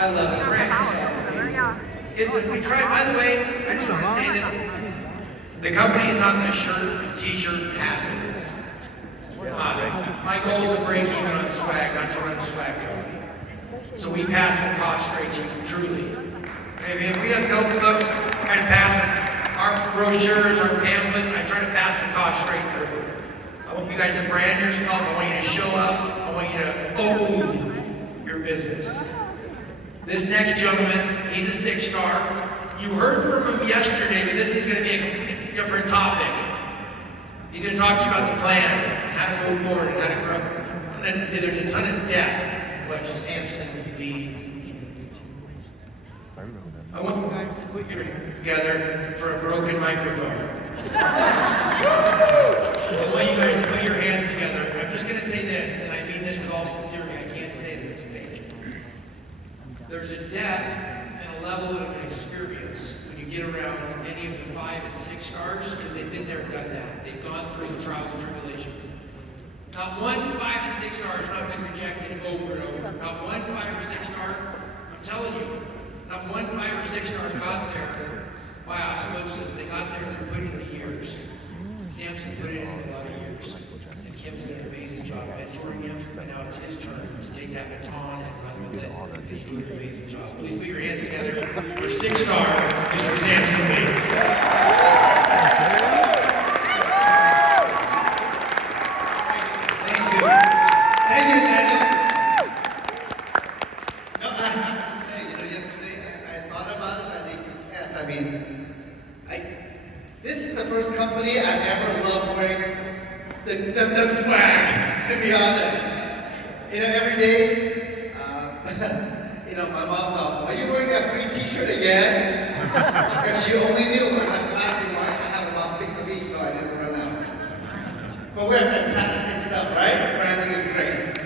I love it. Brand new stuff. We try, by the way, I just want to say this. The company's not in the shirt, t-shirt, hat business. My goal is to break even on swag, not to run a swag company. So we pass the cost straight to you, truly. If we have notebooks, I try to pass our brochures, our pamphlets, I try to pass the cost straight through. I want you guys to brand yourself, I want you to show up, I want you to own your business. This next gentleman, he's a 6-star. You heard from him yesterday, but this is going to be a completely different topic. He's going to talk to you about the plan, and how to move forward, and how to grow. And there's a ton of depth, what Samson would be. I want you guys to put your hands together for a broken microphone. I want you guys to put your hands together. I'm just going to say this, and I mean this with all sincerity. I can't say that it's fake. There's a depth and a level of an experience when you get around any of the 5 and 6 stars, because they've been there, done that. They've gone through the trials and tribulations. Not one 5 and 6 star has not been rejected over and over. Not one 5 or 6 star, I'm telling you, not one 5 or 6 star got there by osmosis. They got there through putting in the years. Samson put in a lot of years. And Kim's done an amazing job mentoring him. And now it's his turn to take that baton and run with it. And he's doing an amazing job. Please put your hands together for 6-star Mr. Samson Lee. Thank you. Thank you, Daniel. No, I have to say, yesterday I thought about it. I think, yes, I mean, this is the first company I ever loved wearing the swag, to be honest. Every day, my mom thought, are you wearing that free t-shirt again? And she only knew I have about 6 of each, so I didn't run out. But we have fantastic stuff, right? Branding is great.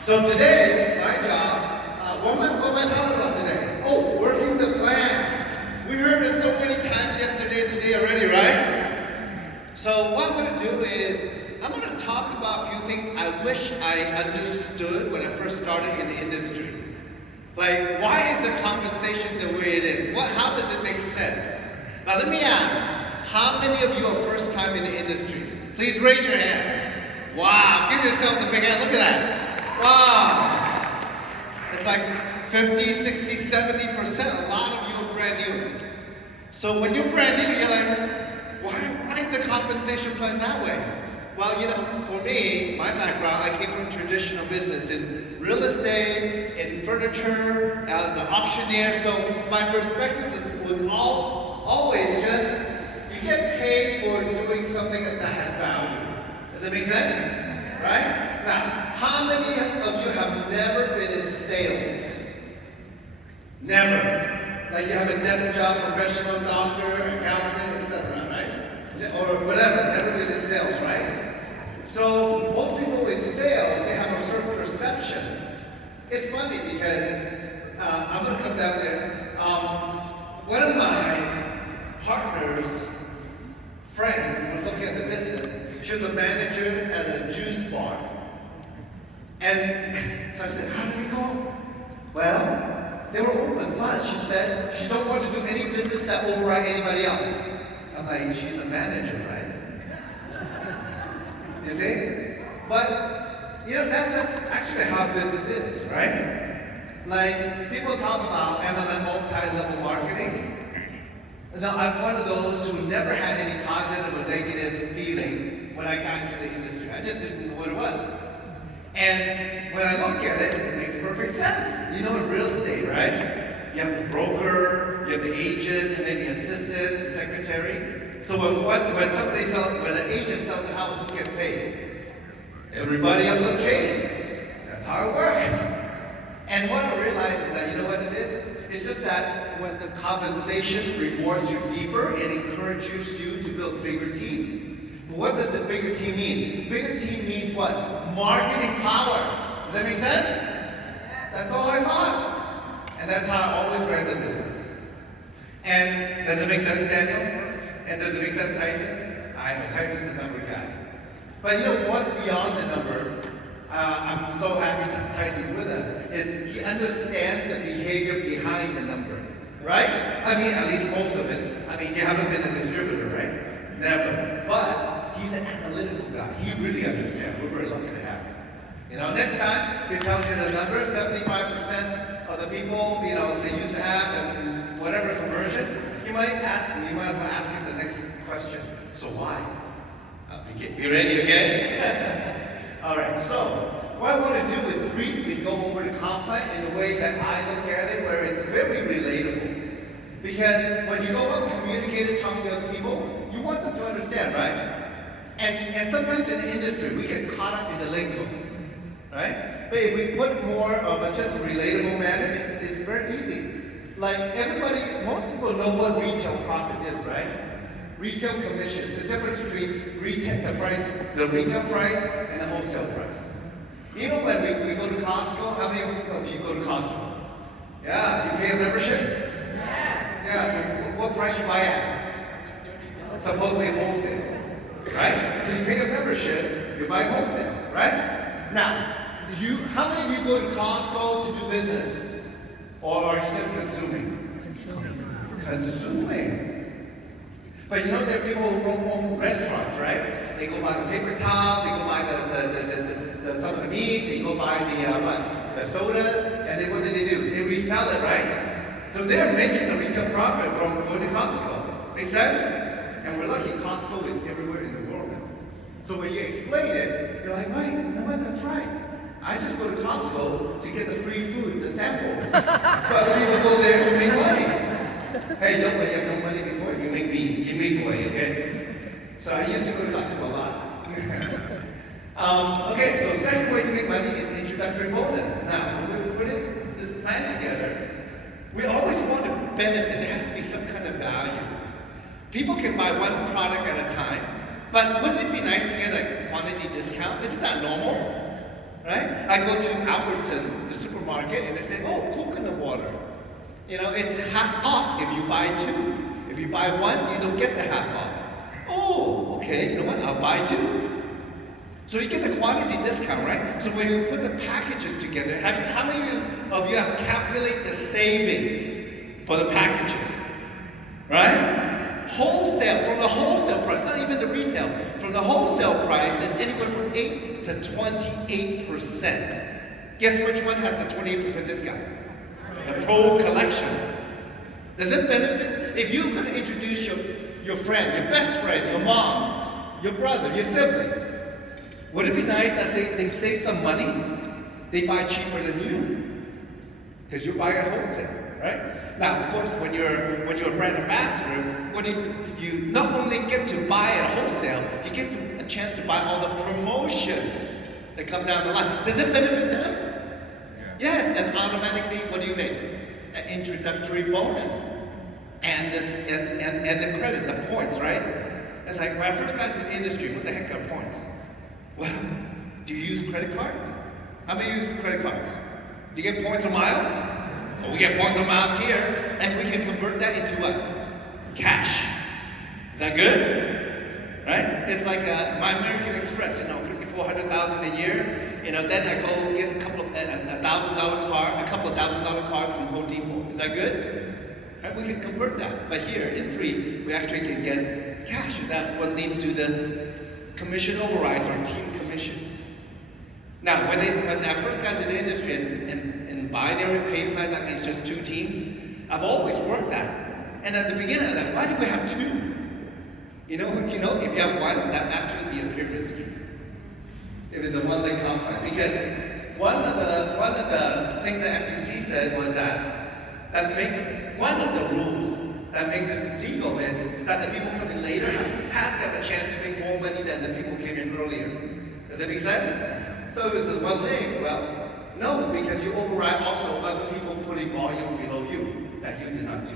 So today, my job, what am I talking about today? Oh, working the plan. We heard this so many times yesterday and today already, right? So what I'm going to do is, I'm going to talk about a few things I wish I understood when I first started in the industry. Like, why is the compensation the way it is? How does it make sense? Now let me ask, how many of you are first time in the industry? Please raise your hand. Wow, give yourselves a big hand, look at that. Wow. It's like 50, 60, 70%, a lot of you are brand new. So when you're brand new, you're like, why is the compensation plan that way? Well, for me, my background, I came from traditional business in real estate, in furniture, as an auctioneer. So my perspective was always just, you get paid for doing something that has value. Does that make sense? Right? Now, how many of you have never been in sales? Never. Like you have a desk job, professional, doctor, accountant, etc., right? Or whatever, never been in sales, right? So most people in sales, they have a certain perception. It's funny because I'm going to come down there. One of my partner's friends was looking at the business. She was a manager at a juice bar. And so I said, how do you go? Well, they were open, but she said she don't want to do any business that override anybody else. I'm like, she's a manager, right? You see? But, that's just actually how business is, right? Like, people talk about MLM, multi-level marketing. Now, I'm one of those who never had any positive or negative feeling when I got into the industry. I just didn't know what it was. And when I look at it, it makes perfect sense. In real estate, right? You have the broker, you have the agent, and then the assistant, the secretary. So when an agent sells a house, who gets paid? Everybody up the chain. That's how it works. And what I realized is that, you know what it is? It's just that when the compensation rewards you deeper, it encourages you to build a bigger team. But what does a bigger team mean? Bigger team means what? Marketing power. Does that make sense? That's all I thought. And that's how I always ran the business. And does it make sense, Daniel? And does it make sense, Tyson? I know, Tyson's the number guy. But what's beyond the number? I'm so happy Tyson's with us, is he understands the behavior behind the number, right? I mean, at least most of it. I mean, you haven't been a distributor, right? Never. But he's an analytical guy. He really understands. We're very lucky to have him. You know, next time he tells you the number, 75% of the people, you know, they use the app and whatever conversion, you might as well ask him the next question. So why? You ready again? All right, so what I want to do is briefly go over the comp plan in a way that I look at it where it's very relatable. Because when you go out communicating, talking to other people, you want them to understand, right? And sometimes in the industry, we get caught up in the lingo, right? But if we put more of a just relatable manner, it's very easy. Like everybody, most people know what retail profit is, right? Retail commissions, the difference between the retail price and the wholesale price. You know when we go to Costco, how many of you go to Costco? Yeah, you pay a membership? Yes. Yeah, so what price you buy at? Supposedly wholesale, right? So you pay a membership, you buy wholesale, right? Now, how many of you go to Costco to do business? Or are you just consuming? Consuming. But you know there are people who own restaurants, right? They go buy the paper towel, they go buy some of the meat, they go buy the sodas, and then what do? They resell it, right? So they're making a retail profit from going to Costco. Make sense? And we're lucky Costco is everywhere in the world now. So when you explain it, you're like, wait, no, that's right. I just go to Costco to get the free food, the samples. But other people go there to make money. Hey, nobody have no money before you make the way, okay? So I used to go to Costco a lot. Okay, so second way to make money is the introductory bonus. Now, when we're putting this plan together, we always want to benefit. There has to be some kind of value. People can buy one product at a time, but wouldn't it be nice to get a quantity discount? Isn't that normal? Right? I go to Albertson, the supermarket, and they say, oh, coconut water. You know, it's half off if you buy two. If you buy one, you don't get the half off. Oh, okay, you know what? I'll buy two. So you get the quantity discount, right? So when you put the packages together, how many of you have calculated the savings for the packages? Right? Wholesale, from the wholesale price, not even the retail, from the wholesale price is anywhere from 8 to 28%. Guess which one has a 28% discount? The Pro Collection. Does it benefit? If you're going to introduce your friend, your best friend, your mom, your brother, your siblings, would it be nice that they save some money? They buy cheaper than you because you buy at wholesale, right? Now, of course, when you're a brand ambassador, you not only get to buy at wholesale, you get a chance to buy all the promotions that come down the line. Does it benefit them? Yes, and automatically, what do you make? An introductory bonus. And the credit, the points, right? It's like, when I first got into the industry, what the heck are points? Well, do you use credit cards? How many use credit cards? Do you get points or miles? Well, we get points or miles here, and we can convert that into what? Cash. Is that good? Right? It's like my American Express, $400,000 a year. Then I go get a couple of $1,000 card from Home Depot. Is that good? Right? We can convert that. But here, in free, we actually can get cash. And that's what leads to the commission overrides or team commissions. Now, when I first got into the industry in binary pay plan, that means just two teams, I've always worked that. And at the beginning, I'm like, why do we have two? If you have one, that actually be a pyramid scheme. It was a one-leg comp plan. Because one of the things that FTC said was that makes one of the rules that makes it legal is that the people coming later has to have a chance to make more money than the people who came in earlier. Does that make sense? So it was one thing. Well, no, because you override also other people putting volume below you that you did not do.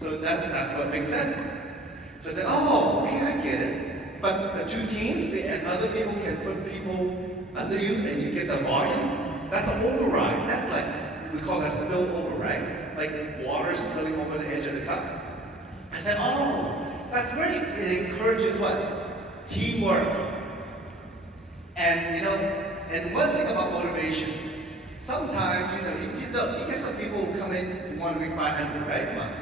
So that's what makes sense. So I said, oh, okay, I get it. But the two teams and other people can put people under you and you get the volume. That's an override. That's like, we call that spillover, right? Like water spilling over the edge of the cup. I said, oh, that's great. It encourages what? Teamwork. And And one thing about motivation, sometimes, you get some people who come in who want to make 500, right, a month.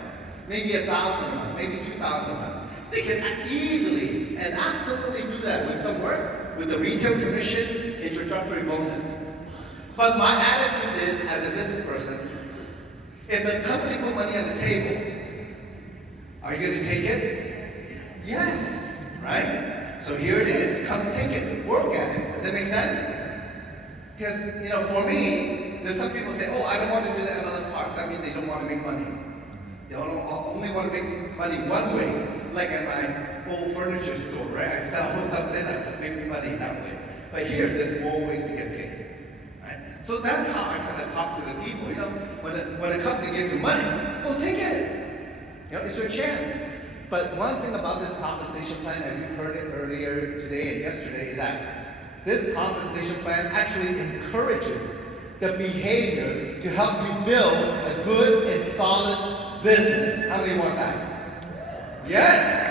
Maybe 1,000 a month, maybe 2,000 a month. They can easily and absolutely do that with some work, with the retail commission, introductory bonus. But my attitude is, as a business person, if the company put money on the table, are you going to take it? Yes, right? So here it is. Come take it. Work at it. Does that make sense? Because, for me, there's some people say, oh, I don't want to do the MLM part. That means they don't want to make money. They only want to make money one way, like at my old furniture store, right? I sell something, I make money that way. But here, there's more ways to get paid. Right? So that's how I kind of talk to the people. When a company gives you money, well, take it. It's your chance. But one thing about this compensation plan, and you've heard it earlier today and yesterday, is that this compensation plan actually encourages the behavior to help you build a good and solid business. How many want that? Yes!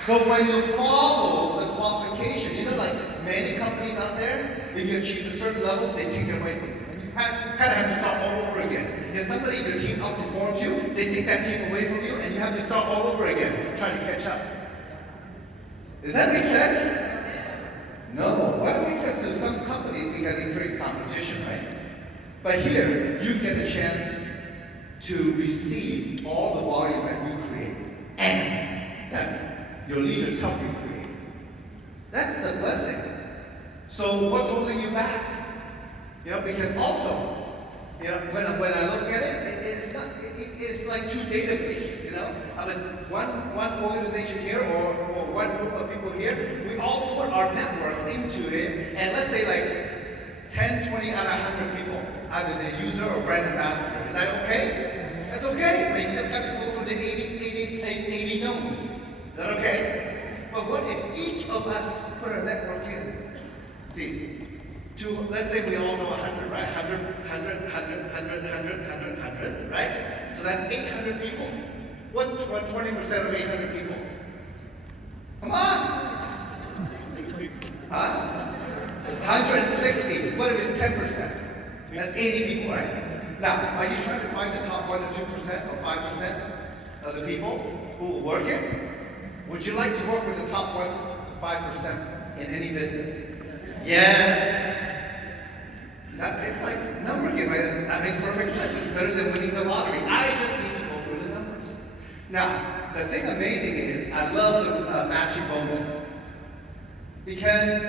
So when you follow the qualification, like many companies out there, if you achieve a certain level, they take it away from you. And you kind of have to start all over again. If somebody in your team outperforms you, they take that team away from you, and you have to start all over again, trying to catch up. Does that make sense? No. Well, it makes sense to some companies because it creates competition, right? But here, you get a chance to receive all the volume that you create and that your leaders help you create. That's the blessing. So what's holding you back? Because also, when I look at it, it's like two databases, I mean, one organization here or one group of people here, we all put our network into it, and let's say like 10, 20 out of 100 people, either the user or brand ambassador. Is that okay? That's okay, but you still got to go through the 80 no's. Is that okay? But what if each of us put a network in? See, let's say we all know 100, right? 100, right? So that's 800 people. What's 20% of 800 people? Come on! Huh? 160. What if it's 10%? That's 80 people, right? Now, are you trying to find the top 1 or 2% or 5% of the people who will work it? Would you like to work with the top 1 to 5% in any business? Yes. It's like number game, right? That makes perfect sense. It's better than winning the lottery. I just need to go through the numbers. Now, the thing amazing is, I love the matching bonus. Because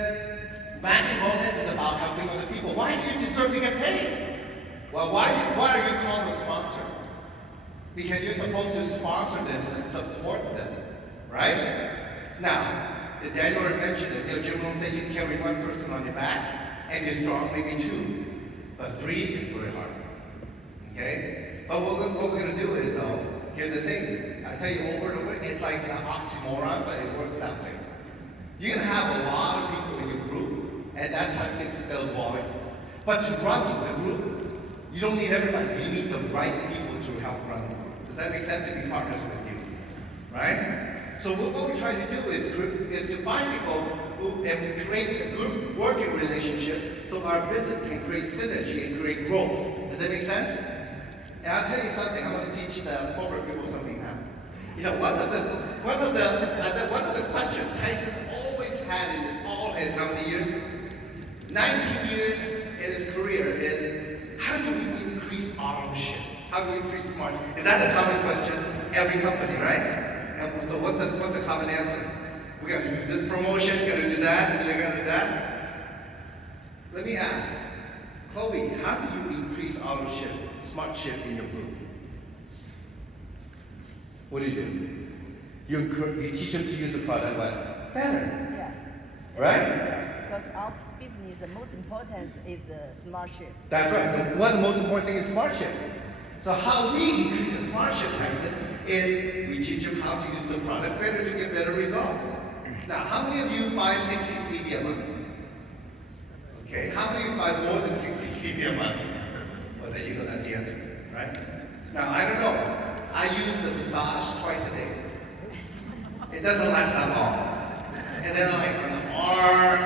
matching bonus is about helping other people. Why do you deserve to get paid? Well, why are you called a sponsor? Because you're supposed to sponsor them and support them, right? Now, Daniel already mentioned it. Jim Rohn said you can carry one person on your back, and you're strong, maybe 2. But 3 is very hard. Okay? But what we're going to do is, though, here's the thing. I tell you over and over, it's like an oxymoron, but it works that way. You're going to have a lot of people in your group, and that's how you get the sales volume. But to run the group, you don't need everybody. You need the right people to help run the group. Does that make sense? To be partners with you. Right? So what we're trying to do is to find people and create a good working relationship so our business can create synergy and create growth. Does that make sense? And I'll tell you something. I want to teach the corporate people something now. One of the questions Tyson always had in all his how many years? 19 years in his career is how do we increase ownership? How do we increase margin? Is that a common question? Every company, right? And so what's the common answer? We got to do this promotion, got to do that, got to do that. Let me ask, Chloe, how do you increase ownership, smartship in your group? What do? You teach them to use the product, but better. Yeah. Right? Because our business, the most important is the smartship. That's right. One of the most important thing is smartship. So how we increase the smartship, Tyson, is we teach them how to use the product better to get better result. Now, how many of you buy 60 CD a month? Okay, how many of you buy more than 60 CD a month? Well, there you go, that's the answer, right? Now, I don't know. I use the Visage twice a day. It doesn't last that long. And then like on the arm,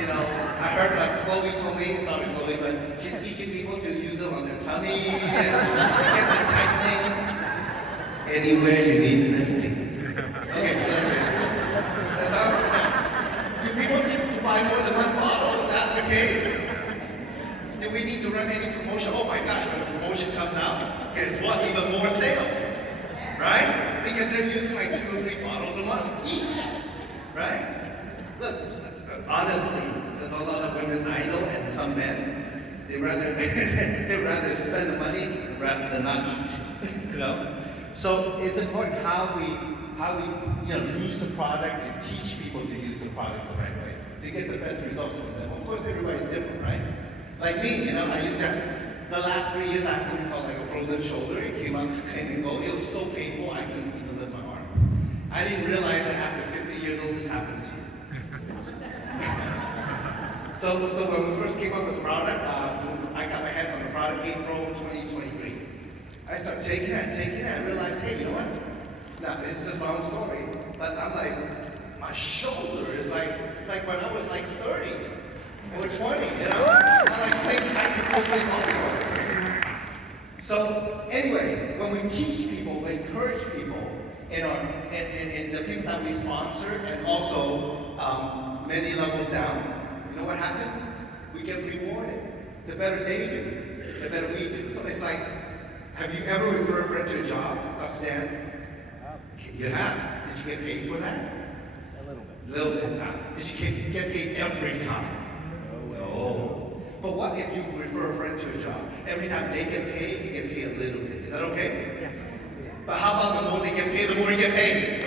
You know, I heard Chloe told me, sorry Chloe, but she's teaching people to use it on their tummy and to get the tightening. Anywhere you need lifting. Okay, so that's all right now. Do people need to buy more than one bottle if that's the case? Do we need to run any promotion? Oh my gosh, when the promotion comes out, guess what? Even more sales, right? Because they're using like 2 or 3 bottles a month each, right? Look, honestly, there's a lot of women idle and some men, they rather spend the money rather than not eat, you know? So it's important how we use the product and teach people to use the product the right way to get the best results from them. Of course, everybody's different, right? Like me, you know, I used to have, the last 3 years I had something called like a frozen shoulder. It came up and go. It was so painful I couldn't even lift my arm. I didn't realize that after 50 years old this happens to you. So when we first came up with the product, I got my hands on the product April 2023. I started taking it, I realized, hey, you know what? Now, this is just my own story, but I'm like, my shoulder is like, it's like when I was like 30 or 20, you know? I could go play volleyball. So anyway, when we teach people, we encourage people in the people that we sponsor and also many levels down, you know what happened? We get rewarded. The better they do, the better we do. So it's like, have you ever referred a friend to a job, Dr. Dan? You have. Did you get paid for that? A little bit. A little bit now. Did you get paid every time? No. But what if you refer a friend to a job? Every time they get paid, you get paid a little bit. Is that okay? Yes. But how about the more they get paid, the more you get paid?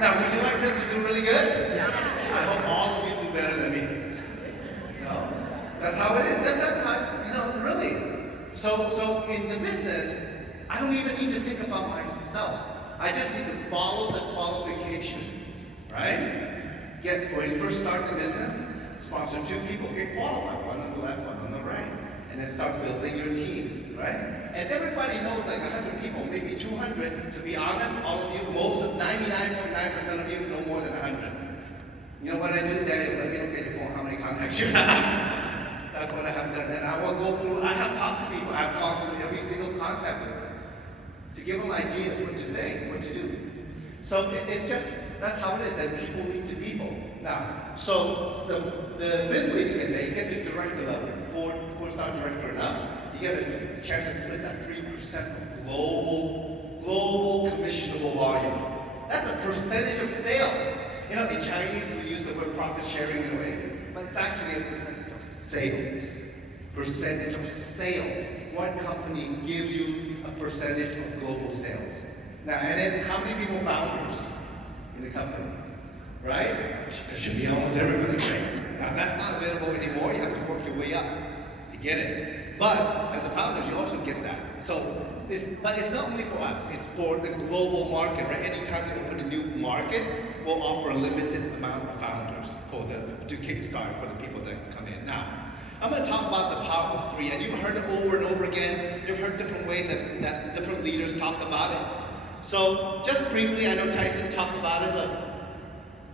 Now, would you like them to do really good? Yeah. I hope all of you do better than me. You know? That's how it is. That's how, you know, really. So in the business, I don't even need to think about myself. I just need to follow the qualification, right? When you first start the business, sponsor 2 people, get qualified, one on the left, one on the right. And then start building your teams, right? And everybody knows like 100 people, maybe 200. To be honest, all of you, most of 99.9% of you know more than 100. You know what I do? Daniel, let me look at your phone, how many contacts you have. That's what I have done. And I will go through, I have talked to people, I have talked to every single contact with them to give them ideas what to say, what to do. So it's just, that's how it is, and people lead to people. Now, so the 5th way to get there, you get to director level, 4-star director and up, you get a chance to split that 3% of global commissionable volume. That's a percentage of sales. You know, in Chinese, we use the word profit sharing in a way, but it's actually a percentage of sales. Percentage of sales. What company gives you a percentage of global sales? Now, and then how many people founders in the company? Right? It should be almost everybody, right? Now, that's not available anymore. You have to work your way up to get it. But as a founder, you also get that. So, but it's not only for us. It's for the global market, right? Anytime we open a new market, we'll offer a limited amount of founders to kickstart for the people that come in. Now, I'm going to talk about the power of 3, and you've heard it over and over again. You've heard different ways that different leaders talk about it. So, just briefly, I know Tyson talked about it. Look,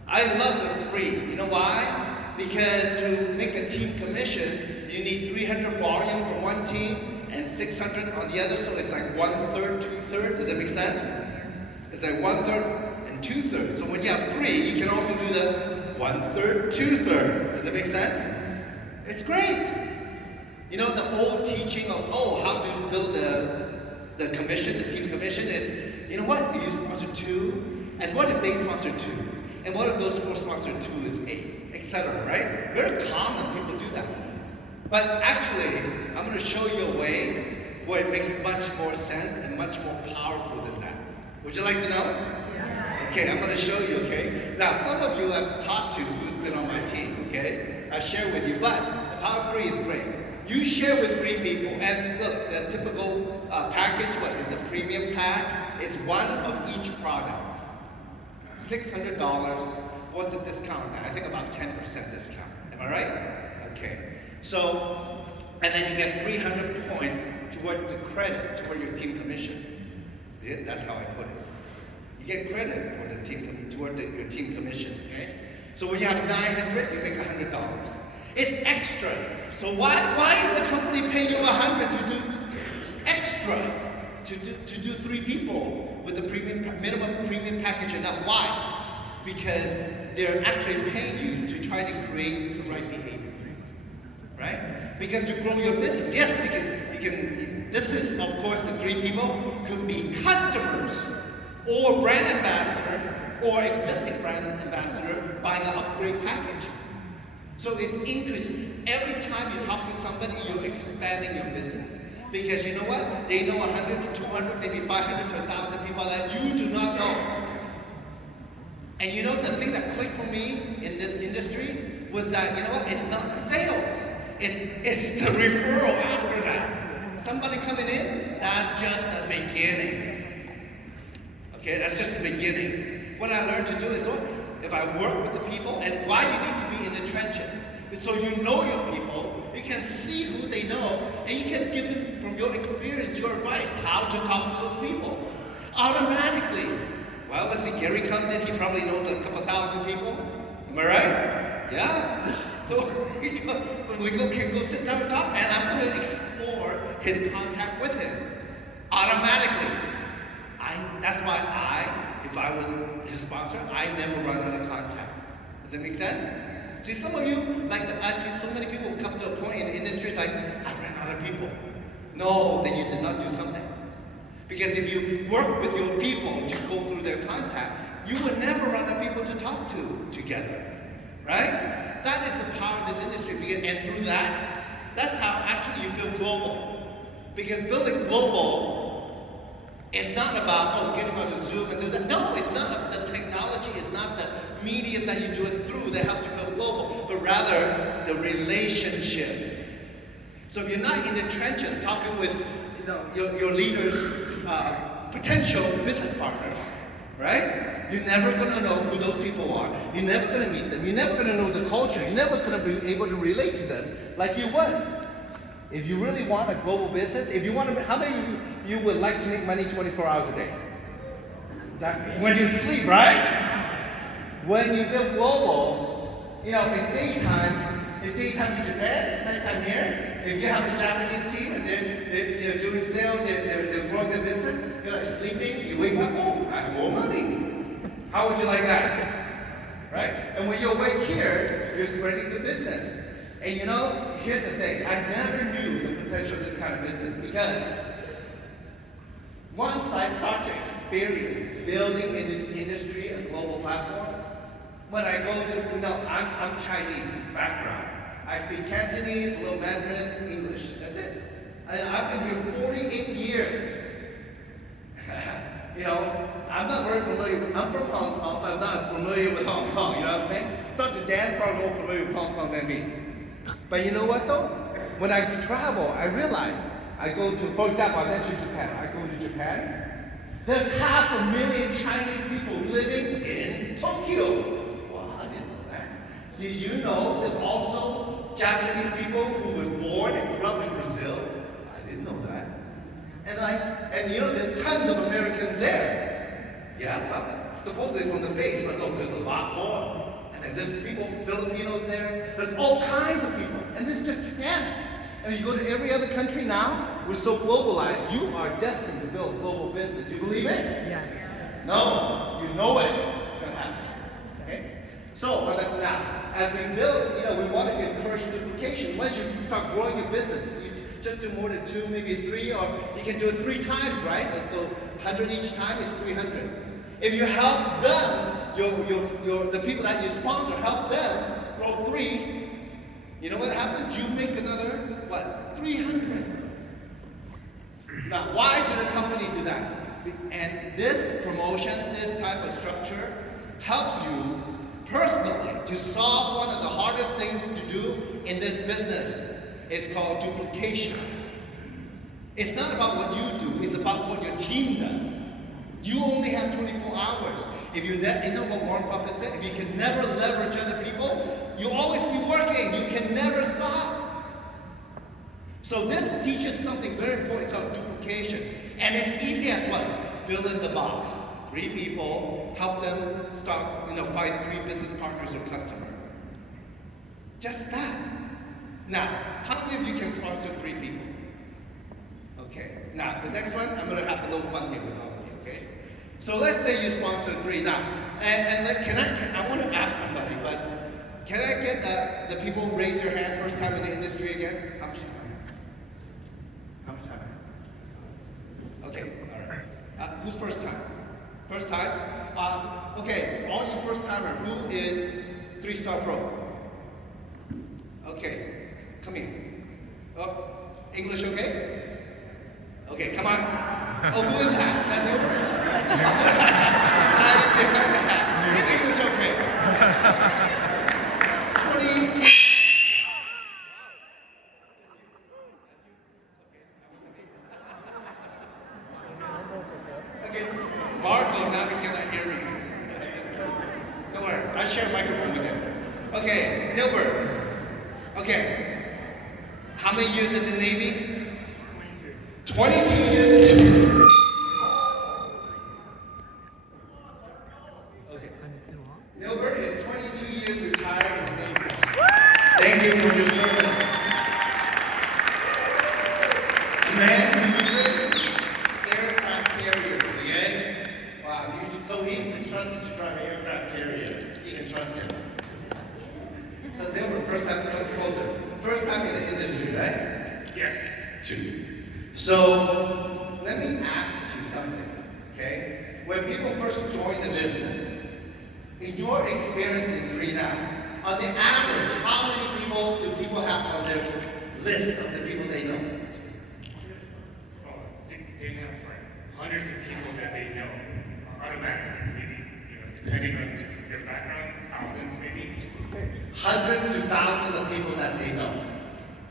I love the 3. You know why? Because to make a team commission, you need 300 volume for one team and 600 on the other, so it's like 1/3, 2/3. Does that make sense? It's like 1/3 and 2/3. So when you have 3, you can also do the 1/3, 2/3. Does it make sense? It's great. You know, the old teaching of, how to build the commission, the team commission is, you know what? You sponsor 2, and what if they sponsor 2? And what if those 4 sponsor 2 is 8, etc., right? Very common, people do that. But actually, I'm going to show you a way where it makes much more sense and much more powerful than that. Would you like to know? Yes. Okay, I'm going to show you, okay? Now, some of you I've talked to who've been on my team, okay? I'll share with you, but the Power of 3 is great. You share with 3 people, and look, the typical package, what is a premium pack? It's one of each product. $600. What's the discount now? I think about 10% discount. Am I right? Okay. So, and then you get 300 points toward the credit toward your team commission. Yeah, that's how I put it. You get credit for the team toward your team commission. Okay. So when you have 900, you make $100. It's extra. So why is the company paying you 100 to do extra to do 3 people with the minimum premium package and not why? Because they're actually paying you to try to create the right behavior, right? Because to grow your business, yes, you can. This is, of course, the 3 people could be customers or brand ambassador or existing brand ambassador buying an upgrade package. So it's increasing. Every time you talk to somebody, you're expanding your business. Because you know what? They know 100 to 200, maybe 500 to 1,000 people that you do not know. And you know the thing that clicked for me in this industry was that, you know what? It's not sales. It's the referral after that. Somebody coming in, that's just the beginning. Okay, that's just the beginning. What I learned to do is, if I work with the people, and why you need to be in the trenches, is so you know your people, you can see who they know, and you can give them, from your experience, your advice, how to talk to those people. Automatically. Well, let's see, Gary comes in, he probably knows a couple thousand people. Am I right? Yeah? So we can go sit down and talk, and I'm going to explore his contact with him. Automatically. That's why if I was his sponsor, I never run out of contact. Does that make sense? See, some of you, like I see so many people come to a point in the industry, it's like, I ran out of people. No, then you did not do something. Because if you work with your people to go through their contact, you would never run out of people to talk to together. Right? That is the power of this industry. And through that, that's how actually you build global. Because building global, it's not about, getting on a Zoom and do that. No, it's not. The technology is not the medium that you do it through that helps you build global, but rather the relationship. So if you're not in the trenches talking with your leaders, potential business partners, right? You're never going to know who those people are. You're never going to meet them. You're never going to know the culture. You're never going to be able to relate to them like you would. If you really want a global business, if you want to, how many of you would like to make money 24 hours a day? When you sleep, right? When you build global, it's daytime. It's daytime in Japan. It's nighttime here. If you have a Japanese team and they're doing sales, they're growing their business, you're like sleeping, you wake up, I have more money. How would you like that? Right? And when you're awake here, you're spreading the business. And here's the thing. I never knew the potential of this kind of business because once I start to experience building in this industry a global platform, when I go to, I'm Chinese background. I speak Cantonese, a little Mandarin, English. That's it. I've been here 48 years. I'm not very familiar. I'm from Hong Kong, but I'm not as familiar with Hong Kong. You know what I'm saying? Dr. Dan's probably more familiar with Hong Kong than me. But you know what though? When I travel, I realize I go to, for example, I mentioned Japan. I go to Japan. There's 500,000 Chinese people living in Tokyo. Well, I didn't know that. Did you know there's also Japanese people who was born and grew up in Brazil? I didn't know that. And there's tons of Americans there. Yeah, well, supposedly from the base, but look, there's a lot more. And there's people, Filipinos there. There's all kinds of people. And this is just Japan. And you go to every other country now, we're so globalized, you are destined to build global business. You believe it? Yes. No, you know it. It's going to happen. Okay? So, now, as we build, we want to encourage duplication. Once you start growing your business, you just do more than 2, maybe 3, or you can do it 3 times, right? And so 100 each time is 300. If you help them, the people that you sponsor, help them grow 3, you know what happens? You make another, 300. Now, why did a company do that? And this promotion, this type of structure, helps you personally to solve one of the hardest things to do in this business. It's called duplication. It's not about what you do, it's about what your team does. You only have 24 hours. If you know what Warren Buffett said, if you can never leverage other people, you'll always be working. You can never stop. So this teaches something very important about duplication. And it's easy as what? Fill in the box. 3 people, help them start, find 3 business partners or customer. Just that. Now, how many of you can sponsor 3 people? Okay. Now, the next one, I'm going to have a little fun here with all of you, okay? So let's say you sponsor 3. Now, I want to ask somebody, but can I get the people raise their hand first time in the industry again? How much time? How much time? Okay, all right. Who's first time? First time? Okay, all you first timer, who is 3-star pro? Okay, come here. Oh, English okay? Okay, come on. Oh, who is that? Is that you? Hiding behind the hat. English okay. 20. Okay, Marco now he cannot hear me. Just kidding. Don't worry, I share a microphone with him. Okay, Nilbert. Okay, how many years in the Navy? 22. 22 years in the Navy. Okay. Nilbert is 22 years retired in the Navy. Thank you for your service. Man, he's driven aircraft carriers, okay? Wow, dude, so he's trusted to drive an aircraft carrier. You can trust him. So Nilbert, first time, come closer. First time in the industry, right? Yes. 2. So let me ask you something, okay? When people first join the business, in your experience in Freenow, on the average, how many people do people have on their list of the people they know? Oh, they have like hundreds of people that they know automatically, maybe, depending on their background, thousands maybe. Hundreds to thousands of people that they know,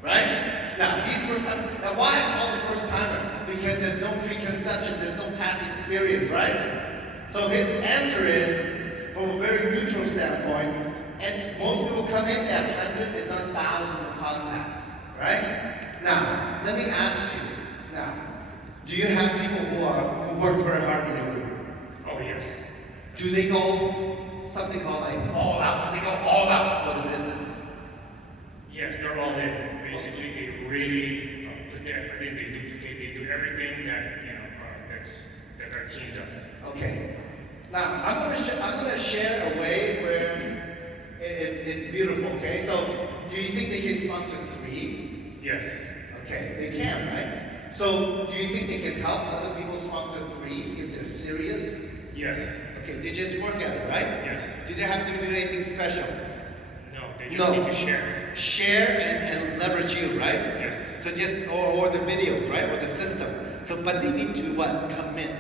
right? Now, he's first time. Now, why I call it first timer? Because there's no preconception, there's no past experience, right? So his answer is, from a very neutral standpoint, and most people come in, they have hundreds, if not thousands of contacts, right? Now, let me ask you. Now, do you have people who works very hard in your group? Oh, yes. Do they go something called like all out? Do they go all out for the business? Yes, they're all in. Basically, they really put the effort in. They duplicate. They do everything that that our team does. Okay. Now I'm gonna share a way where it's beautiful. Okay. So do you think they can sponsor 3? Yes. Okay, they can, right? So do you think they can help other people sponsor 3 if they're serious? Yes. Okay, they just work at it, right? Yes. Do they have to do anything special? No, they just need to share. Share and leverage you, right? Yes. So just or the videos, right? Or the system. So but they need to what? Commit.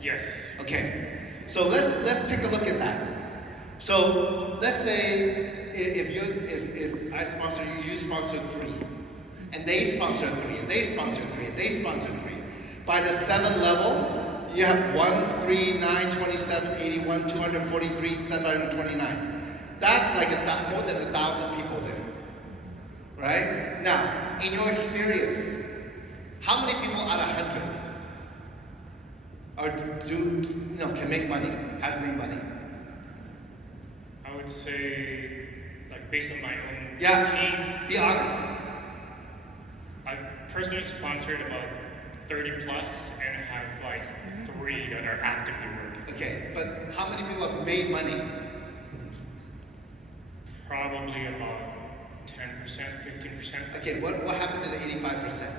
Yes. Okay. So let's take a look at that. So let's say if I sponsor you, you sponsor 3. And they sponsor 3, and they sponsor 3, and they sponsor 3. By the 7th level, you have 1, 3, 9, 27, 81, 243, 729. That's like more than 1,000 people there. Right? Now, in your experience, how many people out of 100 can make money, has made money? I would say, like based on my own Yeah, be honest. I personally sponsored about 30 plus and have like 3 that are actively working. Okay, but how many people have made money? Probably about 10%, 15%. Okay, what happened to the 85%?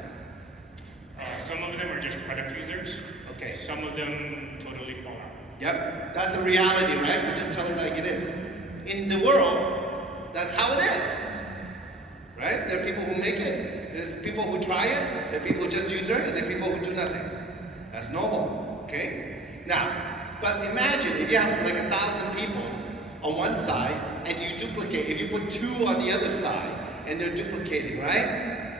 Some of them are just product users. Okay. Some of them totally fall out. Yep, that's the reality, right? We're just telling it like it is. In the world, that's how it is. Right? There are people who make it. There's people who try it. There are people who just use it, and there are people who do nothing. That's normal. Okay? Now, but imagine if you have like 1,000 people on one side, and you duplicate. If you put 2 on the other side, and they're duplicating, right?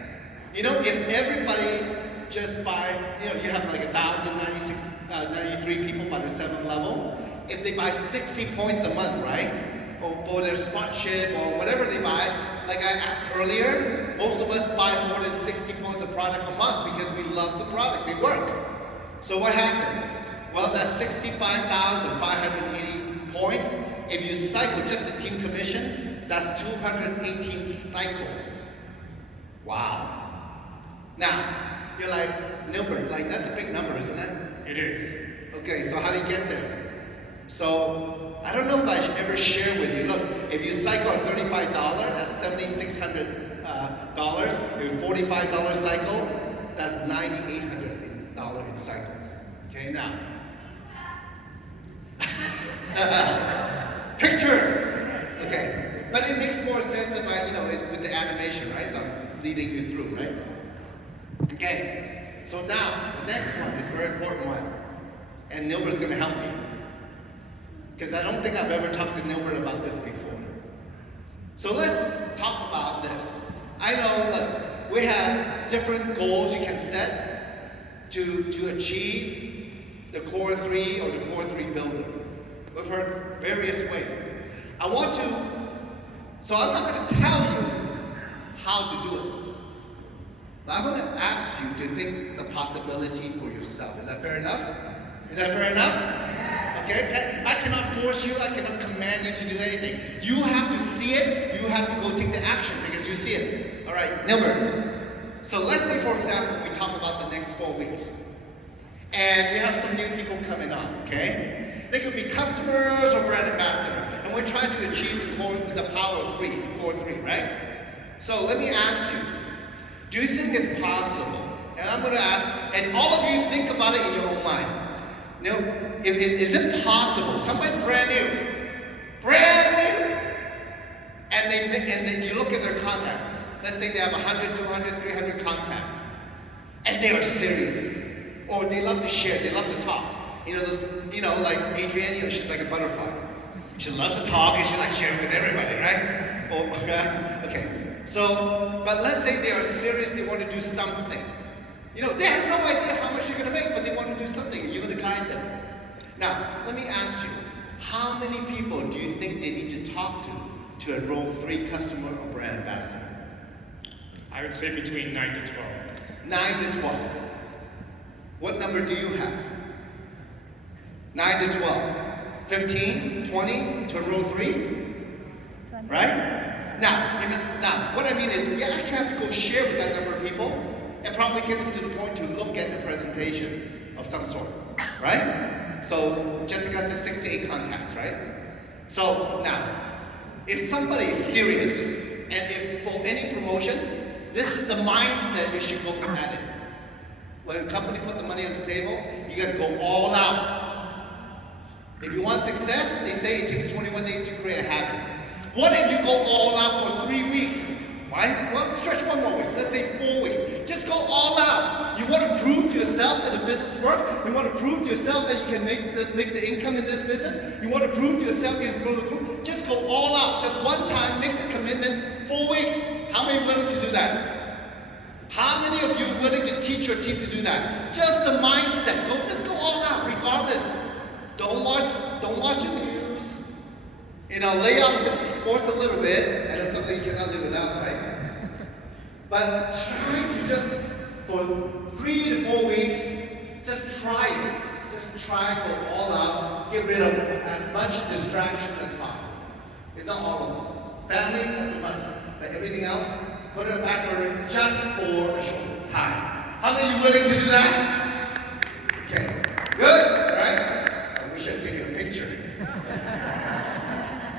You know, if everybody just by, you have like 1,093 people by the 7th level. If they buy 60 points a month, right? Or for their sponsorship or whatever they buy, like I asked earlier, most of us buy more than 60 points of product a month because we love the product, they work. So what happened? Well, that's 65,580 points. If you cycle just the team commission, that's 218 cycles. Wow. Now, you're like, Nilbert, like that's a big number, isn't it? It is. Okay, so how do you get there? So, I don't know if I should ever share with you. Look, if you cycle at $35, that's $7,600. If $45 cycle, that's $9,800 in cycles. Okay, now. Picture! Okay, but it makes more sense if I, it's with the animation, right? So I'm leading you through, right? Okay, so now, the next one is a very important one. And Nilbert's gonna help me. Because I don't think I've ever talked to Nilbert about this before. So let's talk about this. I know, look, we have different goals you can set to achieve the Core 3 or the Core 3 builder. We've heard various ways. So I'm not gonna tell you how to do it. I'm going to ask you to think the possibility for yourself. Is that fair enough? Is that fair enough? Okay? I cannot force you. I cannot command you to do anything. You have to see it. You have to go take the action because you see it. All right, Nilbert. So let's say, for example, we talk about the next 4 weeks. And we have some new people coming on, okay? They could be customers or brand ambassador. And we're trying to achieve the power of 3, the Core 3, right? So let me ask you. Do you think it's possible? And I'm going to ask, and all of you think about it in your own mind. Is it possible? Somebody brand new, and then you look at their contact. Let's say they have 100, 200, 300 contacts, and they are serious, or they love to share, they love to talk. Like Adrienne, she's like a butterfly. She loves to talk, and she likes sharing with everybody, right? Okay. So, but let's say they are serious, they want to do something. They have no idea how much you're going to make, but they want to do something, and you're going to guide them. Now, let me ask you, how many people do you think they need to talk to enroll 3 customer or brand ambassador? I would say between 9 to 12. 9 to 12. What number do you have? 9 to 12. 15, 20 to enroll 3? Right? Now, what I mean is, you actually have to go share with that number of people and probably get them to the point to look at the presentation of some sort, right? So, Jessica said 6 to 8 contacts, right? So, now, if somebody is serious, and if for any promotion, this is the mindset you should go at it. When a company put the money on the table, you gotta go all out. If you want success, they say it takes 21 days to create a habit. What if you go all out for 3 weeks? Right? Well, stretch one more week. Let's say 4 weeks. Just go all out. You want to prove to yourself that the business works. You want to prove to yourself that you can make the income in this business. You want to prove to yourself you can grow the group. Just go all out. Just one time, make the commitment. 4 weeks. How many are willing to do that? How many of you are willing to teach your team to do that? Just the mindset. Just go all out, regardless. Don't watch the news. Lay off the sports a little bit. I know something you cannot live without, right? But try to for 3 to 4 weeks, just try it. Just try, go all out. Get rid of as much distractions as possible. If not all of them. Family, that's a must. But everything else, put it back burner just for a short time. How many of you willing to do that? Okay, good, all right? I wish I'd taken a picture.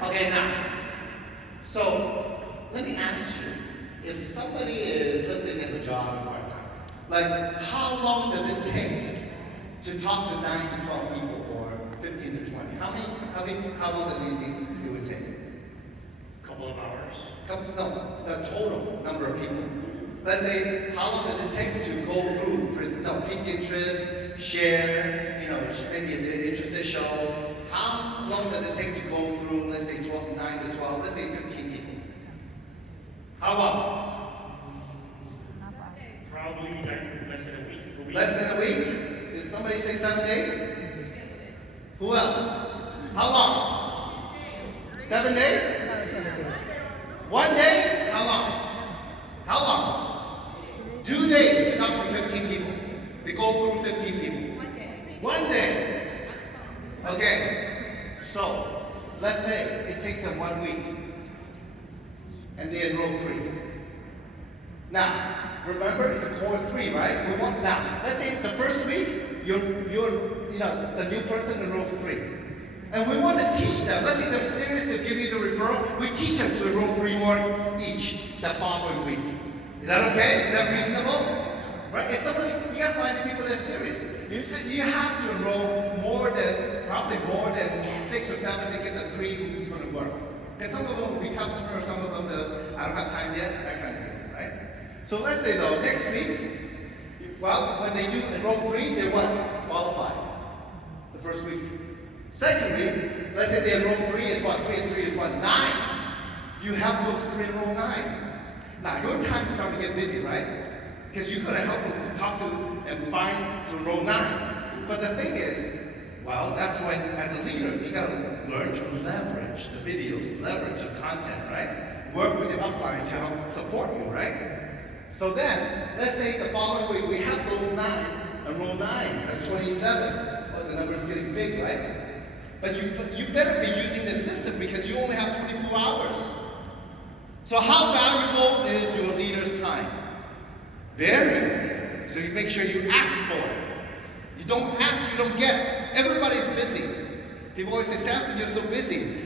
Okay, now, so let me ask you, if somebody is, let's say they have a job part-time, like how long does it take to talk to 9 to 12 people or 15 to 20? How long does it think it would take? A couple of hours. No, the total number of people. Let's say, how long does it take to go through, peak interest, share, maybe the interested show. How long does it take to go through, let's say 9 to 12, let's say 15 people? How long? Probably like less than a week. Less than a week? Did somebody say 7 days? Who else? How long? 7 days? 1 day? How long? How long? 2 days to talk to 15 people. We go through 15 people. 1 day. Okay, so let's say it takes them 1 week and they enroll 3. Now, remember it's a core 3, right? We want now. Let's say the first week the new person enrolls 3. And we want to teach them. Let's say they're serious, they give you the referral. We teach them to enroll 3 more each the following week. Is that okay? Is that reasonable? Right? If somebody, you gotta find the people that are serious. You have to enroll probably more than 6 or 7 to get the 3 who's going to work. Because some of them will be customers, some of them I don't have time yet, that kind of thing, right? So let's say though, next week, well, when they do enroll 3, they what? Qualify. The first week. Second week, let's say they enroll 3 is what? 3 and 3 is what? 9. You have those 3 enroll 9. Now, your time is starting to get busy, right? Because you're going to help them to talk to and find to enroll 9. But the thing is, well, that's when, as a leader, you got to learn to leverage the videos, leverage the content, right? Work with the upline to help support you, right? So then, let's say the following week, we have those 9, enroll 9, that's 27. Well, the number is getting big, right? But you better be using the system because you only have 24 hours. So how valuable is your leader's time? Very. So you make sure you ask for it. You don't ask, you don't get. Everybody's busy. People always say, Samson, you're so busy.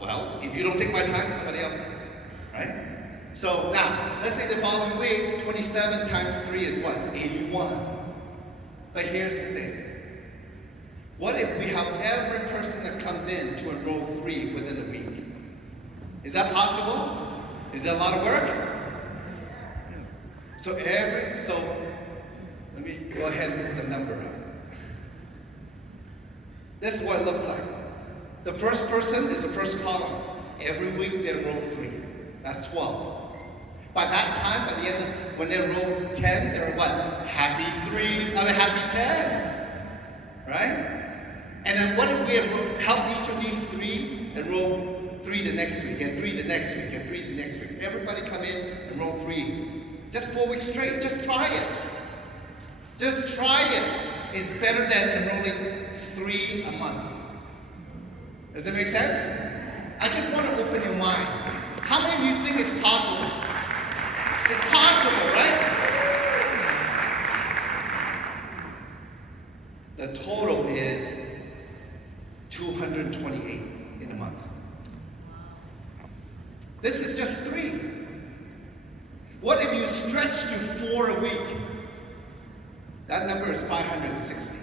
Well, if you don't take my time, somebody else does. Right? So now, let's say the following week, 27 times 3 is what? 81. But here's the thing. What if we have every person that comes in to enroll 3 within a week? Is that possible? Is that a lot of work? So let me go ahead and put the number up. This is what it looks like. The first person is the first column. Every week they enroll 3. That's 12. By that time, by the end of, when they enroll 10, they're what? Happy 10. Right? And then what if we help each of these 3 enroll 3 the next week, and 3 the next week, and 3 the next week. Everybody come in, enroll 3. Just 4 weeks straight. Just try it. Just try it. It's better than enrolling 3 a month. Does that make sense? I just want to open your mind. How many of you think it's possible? It's possible, right? The total is 228 in a month. This is just 3. What if you stretch to 4 a week? That number is 560.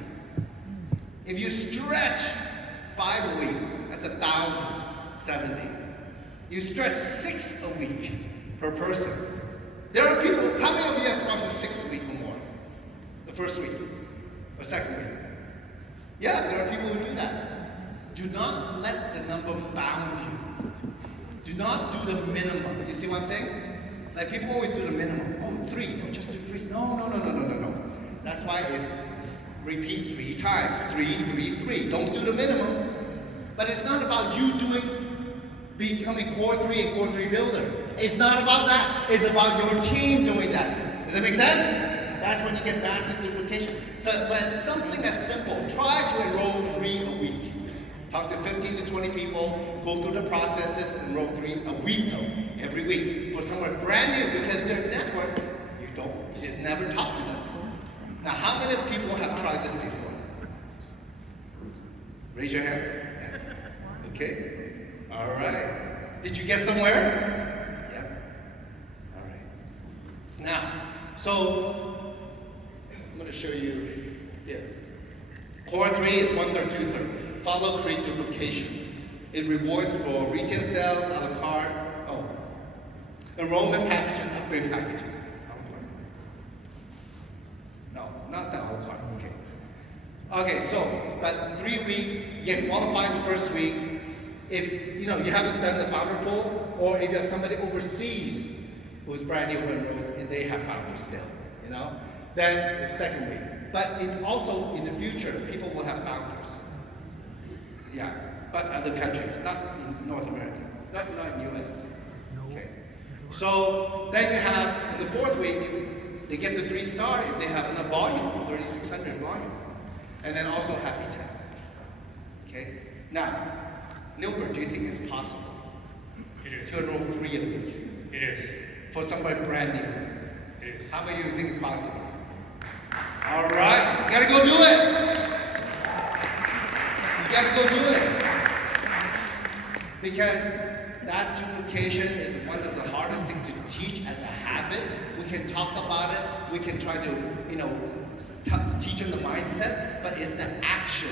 If you stretch 5 a week, that's 1,070. You stretch 6 a week per person. There are people, how many of you have sponsored 6 a week or more? The first week or second week? Yeah, there are people who do that. Do not let the number bound you. Do not do the minimum. You see what I'm saying? Like people always do the minimum. Oh, 3. No, just do 3. No. That's why it's repeat 3 times. 3, 3, 3. Don't do the minimum. But it's not about you becoming core 3 and core 3 builder. It's not about that. It's about your team doing that. Does that make sense? That's when you get massive duplication. So, but it's something that's simple. Try to enroll 3 a week. Talk to 15 to 20 people, go through the processes, and enroll 3 a week though, every week. For someone brand new, because their network, you just never talk to them. Now, how many people have tried this before? Raise your hand. Yeah. Okay. All right. Did you get somewhere? Yeah. All right. Now, so I'm going to show you here. Core 3 is 1/3, 2/3. Follow, create duplication. It rewards for retail sales, a la carte, enrollment packages, upgrade packages. No, not the a la carte. Okay. Okay, so, but 3 week, you get qualified the first week. If you haven't done the founder pool, or if you have somebody overseas who's brand new who enrolls and they have founders still, then the second week. But also in the future, people will have founders. Yeah, but other countries, not in North America, not in US. Okay. So then you have, in the 4th week, they get the 3-star if they have enough volume, 3,600 volume. And then also Happy 10. Okay? Now, Nilbert, do you think it's possible It is. to enroll 3 a week It is. for somebody brand new? It is. How about you think it's possible? All right, you gotta go do it. You gotta go do it. Because that duplication is one of the hardest things to teach as a habit. We can talk about it, we can try to, teach them the mindset, but it's the action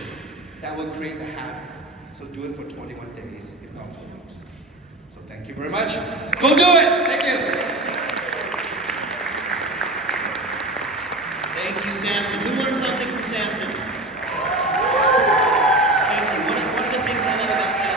that will create the habit. So do it for 21 days, if not 4 weeks. So thank you very much. Go do it! Thank you. Thank you, Samson. Who learned something from Samson?